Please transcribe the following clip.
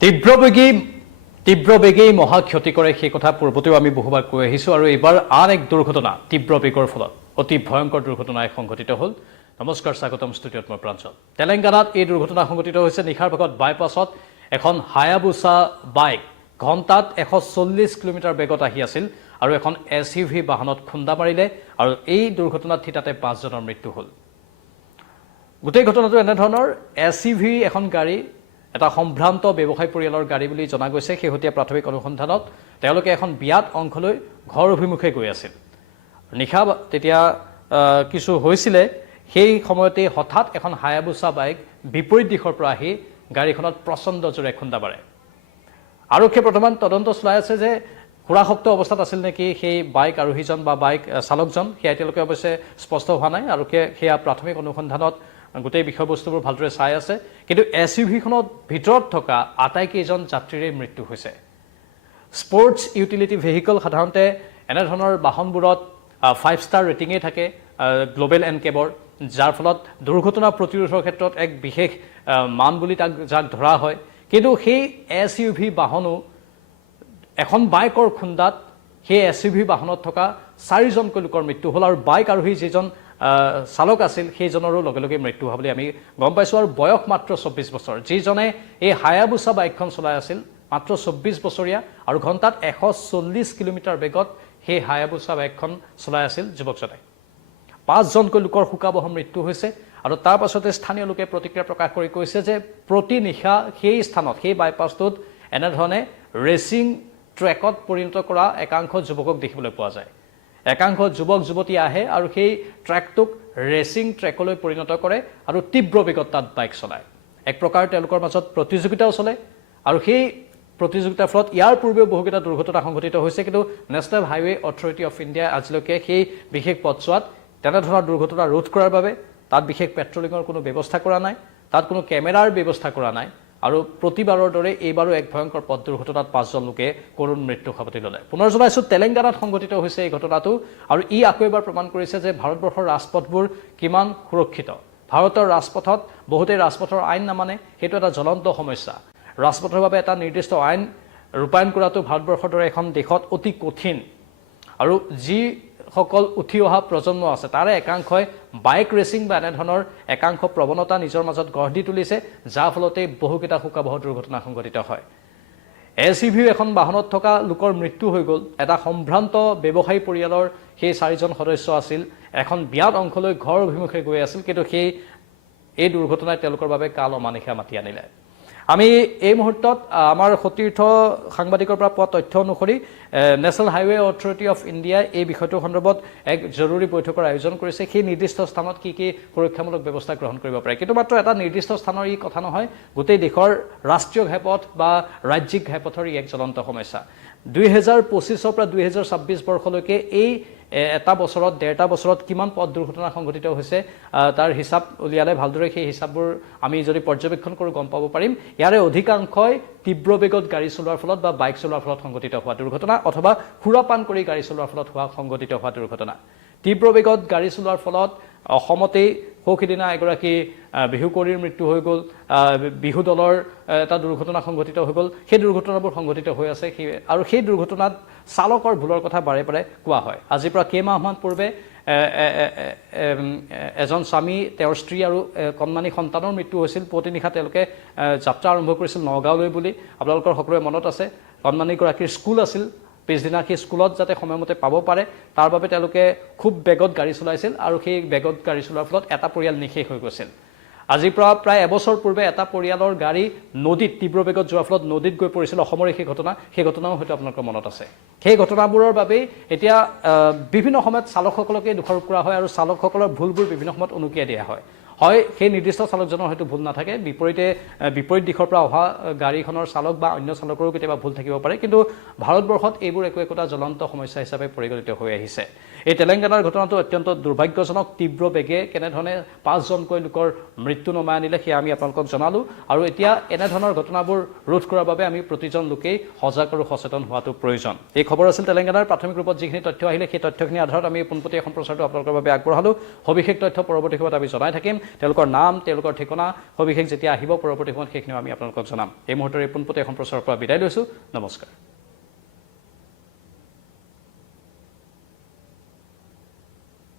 তীব্ৰবেগী মহা ক্ষতি কৰে সেই কথা পূৰ্বতেও আমি বহুবাৰ কৈ আহিছোঁ আৰু এইবাৰ আন এক দুৰ্ঘটনা তীব্ৰবেগৰ ফলত অতি ভয়ংকৰ দুৰ্ঘটনা সংঘটিত হ'ল। নমস্কাৰ, স্বাগতম ষ্টুডিঅ'ত মই প্ৰাঞ্জল। তেলেংগানাত এই দুৰ্ঘটনা সংঘটিত হৈছে নিশাৰ ভাগত বাইপাছত এখন হায়াবুছা বাইক ঘণ্টাত 140 কিলোমিটাৰ বেগত আহি আছিল আৰু এখন SUV বাহনত খুন্দা মাৰিলে আৰু এই দুৰ্ঘটনাত থিতাতে 5 জনৰ মৃত্যু হ'ল। গোটেই ঘটনাটো এনেধৰণৰ, SUV এখন গাড়ী এটা সম্ভ্ৰান্ত ব্যৱসায়ী পৰিয়ালৰ গাড়ী বুলি জনা গৈছে। শেহতীয়া প্ৰাথমিক অনুসন্ধানত তেওঁলোকে এখন বিয়াত অংশলৈ ঘৰ অভিমুখে গৈ আছিল। নিশা তেতিয়া কিছু হৈছিলে, সেই সময়তে হঠাৎ এখন হায়াবুছা বাইক বিপৰীত দিশৰ পৰা আহি গাড়ীখনত প্ৰচণ্ড জোৰে খুন্দা মাৰে। আৰক্ষীয়ে বৰ্তমান তদন্ত চলাই আছে যে সুৰাসক্ত অৱস্থাত আছিল নেকি সেই বাইক আৰোহীজন বা বাইক চালকজন, সেয়া এতিয়ালৈকে অৱশ্যে স্পষ্ট হোৱা নাই। আৰক্ষীয়ে সেয়া প্ৰাথমিক অনুসন্ধানত গোটেই বিষয়বস্তুবোৰ ভালদৰে চাই আছে। কিন্তু SUVখনত ভিতৰত থকা আটাইকেইজন যাত্ৰীৰে মৃত্যু হৈছে। স্পৰ্টছ ইউটিলিটি ভেহিকল সাধাৰণতে এনেধৰণৰ বাহনবোৰত 5 ষ্টাৰ ৰেটিঙেই থাকে গ্ল'বেল এনকেবৰ, যাৰ ফলত দুৰ্ঘটনা প্ৰতিৰোধৰ ক্ষেত্ৰত এক বিশেষ মান বুলি যাক ধৰা হয়। কিন্তু সেই SUV বাহনো এখন বাইকৰ খুন্দাত সেই SUV বাহনত থকা 4জনকৈ লোকৰ মৃত্যু হ'ল আৰু বাইক আৰোহী যিজন চালক আছিল সেইজনৰো লগে লগে মৃত্যু হোৱা বুলি আমি গম পাইছোঁ। আৰু বয়স মাত্ৰ 24 বছৰ। যিজনে এই হায়াবুছা বাইকখন চলাই আছিল মাত্ৰ 24 বছৰীয়া আৰু ঘণ্টাত 140 কিলোমিটাৰ বেগত সেই হায়াবুছা বাইকখন চলাই আছিল যুৱকজনে। 5জনকৈ লোকৰ শোকাবহ মৃত্যু হৈছে আৰু তাৰ পাছতে স্থানীয় লোকে প্ৰতিক্ৰিয়া প্ৰকাশ কৰি কৈছে যে প্ৰতি নিশা সেই স্থানত, সেই বাইপাছটোত এনেধৰণে ৰেচিং ট্ৰেকত পৰিণত কৰা একাংশ যুৱকক দেখিবলৈ পোৱা যায়। একাংশ যুৱক যুৱতী আহে আৰু সেই ট্ৰেকটোক ৰেচিং ট্ৰেকলৈ পৰিণত কৰে আৰু তীব্ৰ বেগত তাত বাইক চলায়। এক প্ৰকাৰ তেওঁলোকৰ মাজত প্ৰতিযোগিতাও চলে আৰু সেই প্ৰতিযোগিতাৰ ফলত ইয়াৰ পূৰ্বেও বহুকেইটা দুৰ্ঘটনা সংঘটিত হৈছে। কিন্তু নেশ্যনেল হাইৱে অথৰিটি অফ ইণ্ডিয়াই আজিলৈকে সেই বিশেষ পথছোৱাত তেনেধৰণৰ দুৰ্ঘটনা ৰোধ কৰাৰ বাবে তাত বিশেষ পেট্ৰলিঙৰ কোনো ব্যৱস্থা কৰা নাই, তাত কোনো কেমেৰাৰ ব্যৱস্থা কৰা নাই আৰু প্ৰতিবাৰৰ দৰে এইবাৰো এক ভয়ংকৰ পথ দুৰ্ঘটনাত 5জন লোকে কৰুণ মৃত্যু সাৱটি ল'লে। পুনৰ জনাইছোঁ, তেলেংগানাত সংঘটিত হৈছে এই ঘটনাটো আৰু ই আকৌ এবাৰ প্ৰমাণ কৰিছে যে ভাৰতবৰ্ষৰ ৰাজপথবোৰ কিমান সুৰক্ষিত। ভাৰতৰ ৰাজপথত বহুতেই ৰাজপথৰ আইন নামানে, সেইটো এটা জ্বলন্ত সমস্যা। ৰাজপথৰ বাবে এটা নিৰ্দিষ্ট আইন ৰূপায়ণ কৰাটো ভাৰতবৰ্ষৰ দৰে এখন দেশত অতি কঠিন আৰু যিসকল উঠি অহা প্ৰজন্ম আছে তাৰে একাংশই বাইক ৰেচিং বা এনেধৰণৰ একাংশ প্ৰৱণতা নিজৰ মাজত গঢ় দি তুলিছে, যাৰ ফলতে বহুকেইটা শোকাবহ দুৰ্ঘটনা সংঘটিত হয়। SUV এখন বাহনত থকা লোকৰ মৃত্যু হৈ গ'ল। এটা সম্ভ্ৰান্ত ব্যৱসায়ী পৰিয়ালৰ সেই 4জন সদস্য আছিল, এখন বিয়াত অংশলৈ ঘৰ অভিমুখে গৈ আছিল, কিন্তু এই দুৰ্ঘটনাই তেওঁলোকৰ বাবে কাল অমানিশা মাতি আনিলে। আমি এই মুহূৰ্তত আমাৰ সতীৰ্থ সাংবাদিকৰ পৰা পোৱা তথ্য অনুসৰি নেশ্যনেল হাইৱে অথৰিটি অফ ইণ্ডিয়াই এই বিষয়টোৰ সন্দৰ্ভত এক জৰুৰী বৈঠকৰ আয়োজন কৰিছে। সেই নিৰ্দিষ্ট স্থানত কি কি সুৰক্ষামূলক ব্যৱস্থা গ্ৰহণ কৰিব পাৰে, কিন্তু মাত্ৰ এটা নিৰ্দিষ্ট স্থানৰ ই কথা নহয়, গোটেই দেশৰ ৰাষ্ট্ৰীয় ঘাইপথ বা ৰাজ্যিক ঘাইপথৰ ই এক জ্বলন্ত সমস্যা। 2025 পৰা 2026 বৰ্ষলৈকে এই এটা বছৰত, 1.5 বছৰত কিমান পথ দুৰ্ঘটনা সংঘটিত হৈছে তাৰ হিচাপ উলিয়ালে ভালদৰে সেই হিচাপবোৰ আমি যদি পৰ্যবেক্ষণ কৰোঁ গম পাব পাৰিম। ইয়াৰে অধিকাংশই তীব্ৰ বেগত গাড়ী চলোৱাৰ ফলত বা বাইক চলোৱাৰ ফলত সংঘটিত হোৱা দুৰ্ঘটনা অথবা সুৰাপান কৰি গাড়ী চলোৱাৰ ফলত সংঘটিত হোৱা দুৰ্ঘটনা। তীব্ৰ বেগত গাড়ী চলোৱাৰ ফলত অসমতেই সৌসিদিনা এগৰাকী বিহুকৰীৰ মৃত্যু হৈ গ'ল, বিহু দলৰ এটা দুৰ্ঘটনা সংঘটিত হৈ গ'ল। সেই দুৰ্ঘটনাবোৰ সংঘটিত হৈ আছে আৰু সেই দুৰ্ঘটনাত চালকৰ ভুলৰ কথা বাৰে বাৰে কোৱা হয়। আজিৰ পৰা কেইমাহমান পূৰ্বে এজন স্বামী, তেওঁৰ স্ত্ৰী আৰু কণমানি সন্তানৰ মৃত্যু হৈছিল। পুৱতি নিশা তেওঁলোকে যাত্ৰা আৰম্ভ কৰিছিল নগাঁৱলৈ বুলি আপোনালোকৰ সকলোৰে মনত আছে। কণমানিগৰাকীৰ স্কুল আছিল, পিছদিনা সেই স্কুলত যাতে সময়মতে পাব পাৰে তাৰ বাবে তেওঁলোকে খুব বেগত গাড়ী চলাইছিল আৰু সেই বেগত গাড়ী চলোৱাৰ ফলত এটা পৰিয়াল নিশেষ হৈ গৈছিল। আজিৰ পৰা প্ৰায় এবছৰ পূৰ্বে এটা পৰিয়ালৰ গাড়ী নদীত তীব্ৰ বেগত যোৱাৰ ফলত নদীত গৈ পৰিছিল অসমৰে সেই ঘটনাও হয়তো আপোনালোকৰ মনত আছে। সেই ঘটনাবোৰৰ বাবেই এতিয়া বিভিন্ন সময়ত চালকসকলকে দোষাৰোপ কৰা হয় আৰু চালকসকলৰ ভুলবোৰ বিভিন্ন সময়ত উনুকিয়াই দিয়া হয়। সেই নিৰ্দিষ্ট চালকজনৰ হয়তো ভুল নাথাকে, বিপৰীত দিশৰ পৰা অহা গাড়ীখনৰ চালক বা অন্য চালকৰো কেতিয়াবা ভুল থাকিব পাৰে, কিন্তু ভাৰতবৰ্ষত এইবোৰ একো একোটা জ্বলন্ত সমস্যা হিচাপে পৰিগণিত হৈ আহিছে। এই তেলেংগানাৰ ঘটনাটো অত্যন্ত দুৰ্ভাগ্যজনক তীব্ৰ বেগে কেনেধৰণে 5জনকৈ লোকৰ মৃত্যু নমাই আনিলে সেয়া আমি আপোনালোকক জনালোঁ আৰু এতিয়া এনেধৰণৰ ঘটনাবোৰ ৰোধ কৰাৰ বাবে আমি প্ৰতিজন লোকেই সজাগ আৰু সচেতন হোৱাটো প্ৰয়োজন এই খবৰ আছিল তেলেংগানাৰ প্ৰাথমিক ৰূপত যিখিনি তথ্য আহিলে সেই তথ্যখিনিৰ আধাৰত আমি পোনপটীয়া সম্প্ৰচাৰটো আপোনালোকৰ বাবে আগবঢ়ালোঁ সবিশেষ তথ্য পৰৱৰ্তী সময়ত আমি জনাই থাকিম তেওঁলোকৰ নাম তেওঁলোকৰ ঠিকনা সবিশেষ যেতিয়া আহিব পৰৱৰ্তী সময়ত সেইখিনি আমি আপোনালোকক জনাম এই মুহূৰ্তৰ এই পোনপটীয়া সম্প্ৰচাৰৰ পৰা বিদায় লৈছোঁ নমস্কাৰ